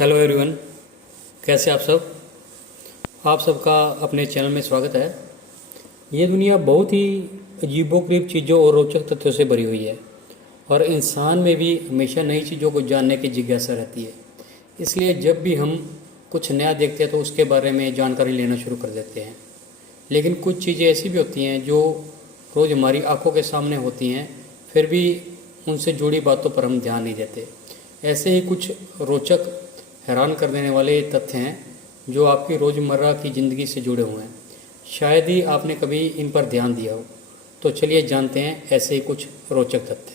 Hello everyone, कैसे आप सब। आप सबका अपने चैनल में स्वागत है। ये दुनिया बहुत ही अजीबोगरीब चीज़ों और रोचक तथ्यों से भरी हुई है और इंसान में भी हमेशा नई चीज़ों को जानने की जिज्ञासा रहती है। इसलिए जब भी हम कुछ नया देखते हैं तो उसके बारे में जानकारी लेना शुरू कर देते हैं। लेकिन कुछ चीज़ें ऐसी भी होती हैं जो रोज़ हमारी आंखों के सामने होती हैं, फिर भी उनसे जुड़ी बातों पर हम ध्यान नहीं देते। ऐसे ही कुछ रोचक, हैरान कर देने वाले तथ्य हैं जो आपकी रोज़मर्रा की ज़िंदगी से जुड़े हुए हैं। शायद ही आपने कभी इन पर ध्यान दिया हो। तो चलिए जानते हैं ऐसे ही कुछ रोचक तथ्य।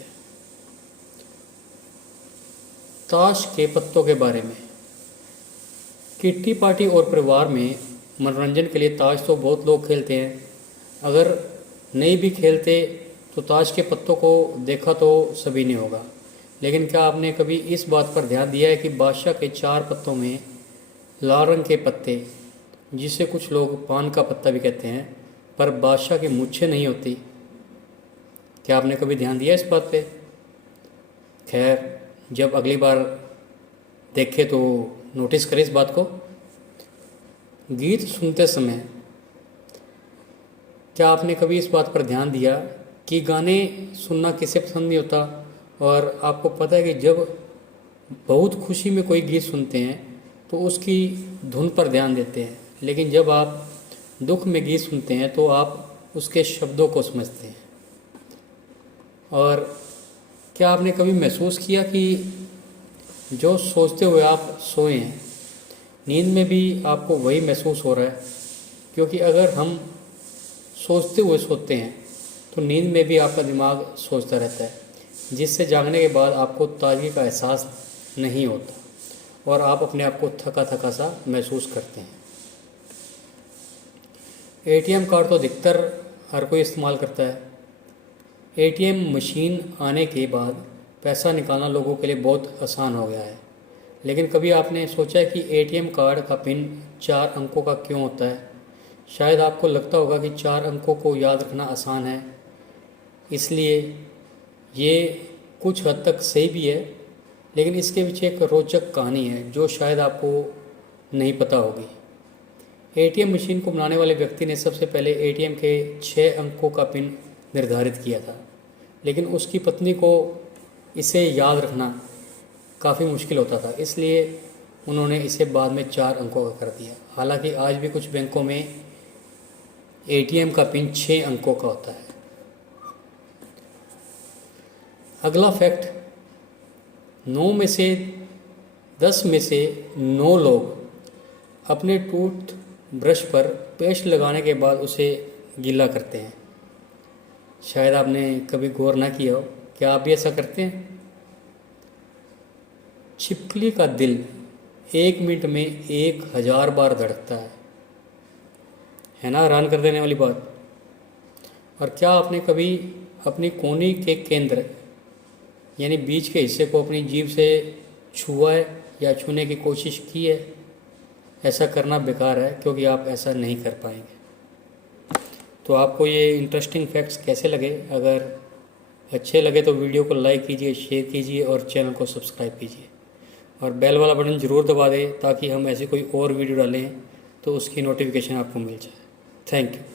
ताश के पत्तों के बारे में। किट्टी पार्टी और परिवार में मनोरंजन के लिए ताश तो बहुत लोग खेलते हैं। अगर नहीं भी खेलते तो ताश के पत्तों को देखा तो सभी ने होगा। लेकिन क्या आपने कभी इस बात पर ध्यान दिया है कि बादशाह के 4 पत्तों में लाल रंग के पत्ते, जिसे कुछ लोग पान का पत्ता भी कहते हैं, पर बादशाह की मूछें नहीं होती। क्या आपने कभी ध्यान दिया इस बात पे? खैर, जब अगली बार देखे तो नोटिस करें इस बात को। गीत सुनते समय क्या आपने कभी इस बात पर ध्यान दिया कि गाने सुनना किसे पसंद नहीं होता? और आपको पता है कि जब बहुत खुशी में कोई गीत सुनते हैं तो उसकी धुन पर ध्यान देते हैं, लेकिन जब आप दुख में गीत सुनते हैं तो आप उसके शब्दों को समझते हैं। और क्या आपने कभी महसूस किया कि जो सोचते हुए आप सोए हैं, नींद में भी आपको वही महसूस हो रहा है? क्योंकि अगर हम सोचते हुए सोते हैं तो नींद में भी आपका दिमाग सोचता रहता है, जिससे जागने के बाद आपको ताजगी का एहसास नहीं होता और आप अपने आप को थका थका सा महसूस करते हैं। एटीएम कार्ड तो अधिकतर हर कोई इस्तेमाल करता है। एटीएम मशीन आने के बाद पैसा निकालना लोगों के लिए बहुत आसान हो गया है। लेकिन कभी आपने सोचा है कि एटीएम कार्ड का पिन 4 अंकों का क्यों होता है? शायद आपको लगता होगा कि 4 अंकों को याद रखना आसान है, इसलिए ये कुछ हद तक सही भी है। लेकिन इसके पीछे एक रोचक कहानी है जो शायद आपको नहीं पता होगी। एटीएम मशीन को बनाने वाले व्यक्ति ने सबसे पहले एटीएम के 6 अंकों का पिन निर्धारित किया था, लेकिन उसकी पत्नी को इसे याद रखना काफ़ी मुश्किल होता था, इसलिए उन्होंने इसे बाद में 4 अंकों का कर दिया। हालांकि आज भी कुछ बैंकों में एटीएम का पिन 6 अंकों का होता है। अगला फैक्ट, 10 में से 9 लोग अपने टूथ ब्रश पर पेस्ट लगाने के बाद उसे गीला करते हैं। शायद आपने कभी गौर ना किया हो। क्या आप भी ऐसा करते हैं? छिपकली का दिल 1 मिनट में 1000 बार धड़कता है ना? हैरान कर देने वाली बात। और क्या आपने कभी अपनी कोहनी के केंद्र यानी बीच के हिस्से को अपनी जीभ से छुआ है या छूने की कोशिश की है? ऐसा करना बेकार है, क्योंकि आप ऐसा नहीं कर पाएंगे। तो आपको ये इंटरेस्टिंग फैक्ट्स कैसे लगे? अगर अच्छे लगे तो वीडियो को लाइक कीजिए, शेयर कीजिए और चैनल को सब्सक्राइब कीजिए और बेल वाला बटन ज़रूर दबा दें ताकि हम ऐसी कोई और वीडियो डालें तो उसकी नोटिफिकेशन आपको मिल जाए। Thank you.